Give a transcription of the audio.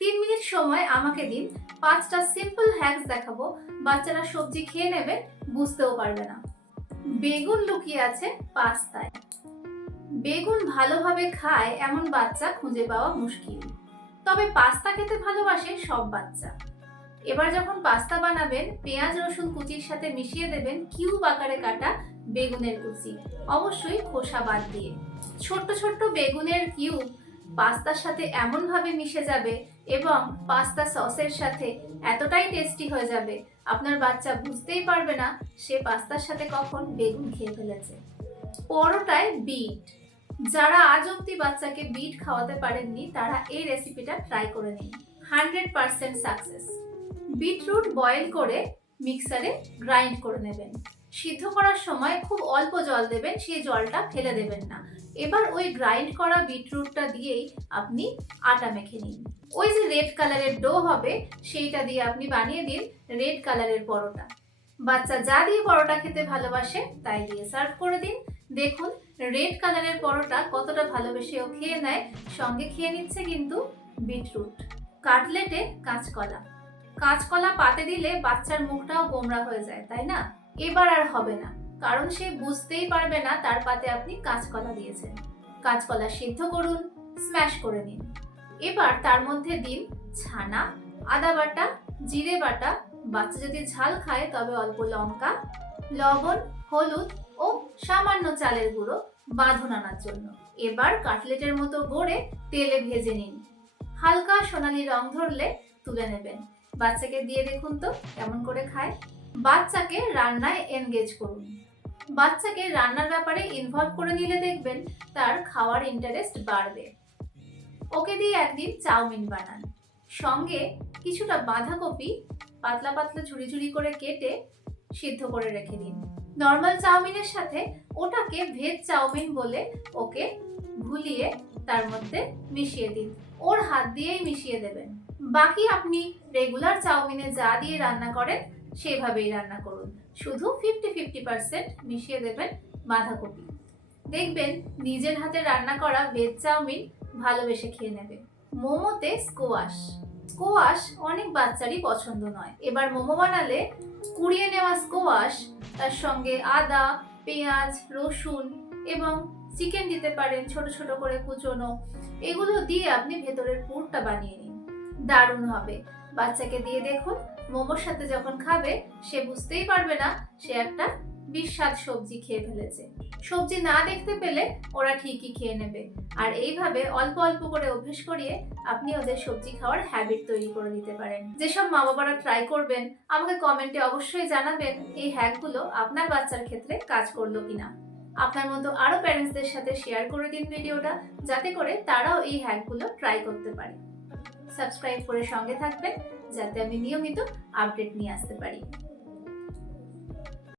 তিন মিনিট সময় আমাকে দিন। পাঁচটা সিম্পল হ্যাকস দেখাবো। বাচ্চারা সবজি খেয়ে নেবে, বুঝতেও পারবে না। বেগুন লুকিয়ে আছে পাস্তায়। বেগুন ভালোভাবে খায় এমন বাচ্চা খুঁজে পাওয়া মুশকিল। তবে পাস্তা খেতে ভালোবাসে সব বাচ্চা। এবার যখন পাস্তা বানাবেন, পেঁয়াজ, রসুন কুচির সাথে মিশিয়ে দেবেন কিউব আকারে কাটা বেগুনের কুচি। অবশ্যই খোসা বাদ দিয়ে। ছোট্ট ছোট্ট বেগুনের কিউব পাস্তার সাথে এমনভাবে মিশে যাবে এবং পাস্তা সসের সাথে এতটাই টেস্টি হয়ে যাবে, আপনার বাচ্চা বুঝতেই পারবে না সে পাস্তার সাথে কখন বেগুন খেয়ে ফেলেছে। পরোটায় বিট যারা আজ অব্দি বাচ্চাকে বিট খাওয়াতে পারেননি, তারা এই রেসিপিটা ট্রাই করে নিন। Hundred percent success beetroot boil করে মিক্সারে গ্রাইন্ড করে নেবেন। সিদ্ধ করার সময় খুব অল্প জল দেবেন, সেই জলটা ফেলে দেবেন না। এবার ওই গ্রাইন্ড করা বিটরুটটা দিয়েই আপনি আটা মেখে নিন। ওই যে রেড কালারের ডো হবে, সেইটা দিয়ে আপনি বানিয়ে দিন রেড কালারের পরোটা। বাচ্চা যা দিয়ে পরোটা খেতে ভালোবাসে, তাই দিয়ে সার্ভ করে দিন। দেখুন রেড কালারের পরোটা কতটা ভালোবেসে ও খেয়ে নেয়, সঙ্গে খেয়ে নিচ্ছে কিন্তু বিটরুট। কাটলেটে কাঁচকলা। কাঁচকলা পাতে দিলে বাচ্চার মুখটাও গোমরা হয়ে যায়, তাই না? এবার আর হবে না। কারণ সে বুঝতেই পারবে না তার পাতে আপনি কাঁচকলা দিয়েছেন। কাঁচকলা সিদ্ধ করুন, স্ম্যাশ করে নিন। এবার তার মধ্যে দিন ছানা, আদা বাটা, জিরে বাটা, বাচ্চা যদি ঝাল খায় তবে অল্প লঙ্কা, লবণ, হলুদ ও সামান্য চালের গুঁড়ো বাঁধন আনার জন্য। এবার কাটলেটের মতো গড়ে তেলে ভেজে নিন। হালকা সোনালি রং ধরলে তুলে নেবেন। বাচ্চাকে দিয়ে দেখুন তো কেমন করে খায়। বাচ্চাকে রান্নায় এনগেজ করুন। বাচ্চাকে রান্নার ব্যাপারে ইনভলভ করে নিলে দেখবেন তার খাওয়ার ইন্টারেস্ট বাড়বে। ওকে দিয়ে একদিন চাউমিন বানান। সঙ্গে কিছুটা বাঁধাকপি পাতলা পাতলা ঝুড়ি ঝুড়ি করে কেটে সিদ্ধ করে রেখে দিন। নর্মাল চাউমিনের সাথে ওটাকে ভেজ চাউমিন বলে ওকে ভুলিয়ে তার মধ্যে মিশিয়ে দিন। ওর হাত দিয়েই মিশিয়ে দেবেন। বাকি আপনি রেগুলার চাউমিনে যা দিয়ে রান্না করেন সেভাবেই রান্না করুন। শুধু ফিফটি ফিফটি পার্সেন্ট মিশিয়ে দেবেন বাঁধাকপি। দেখবেন নিজের হাতে রান্না করা ভেজ চাউমিন ভালোবেসে খেয়ে নেবে। মোমোতে স্কোয়াশ স্কোয়াশ অনেক বাচ্চারই পছন্দ নয়। এবার মোমো বানালে কুড়িয়ে নেওয়া স্কোয়াশ তার সঙ্গে আদা, পেঁয়াজ, রসুন এবং চিকেন দিতে পারেন ছোট ছোট করে কুচোনো। এগুলো দিয়ে আপনি ভেতরের পুরটা বানিয়ে নিন। দারুণ হবে। বাচ্চাকে দিয়ে দেখুন, মোমোর সাথে যখন খাবে, সে বুঝতেই পারবে না সে একটা বিস্বাদ সবজি খেয়ে ফেলেছে। সবজি না দেখতে পেলে ওরা ঠিকই খেয়ে নেবে। আর এইভাবে অল্প অল্প করে অভ্যেস করিয়ে আপনি ওদের সবজি খাওয়ার হ্যাবিট তৈরি করে দিতে পারেন। যেসব মা বাবারা ট্রাই করবেন, আমাকে কমেন্টে অবশ্যই জানাবেন এই হ্যাকগুলো আপনার বাচ্চার ক্ষেত্রে কাজ করল কিনা। আপনার মতো আরও প্যারেন্টসদের সাথে শেয়ার করে দিন ভিডিওটা যাতে করে তারাও এই হ্যাকগুলো ট্রাই করতে পারে। সাবস্ক্রাইব করে সঙ্গে থাকবেন যাতে আমি নিয়মিত আপডেট নিয়ে আসতে পারি।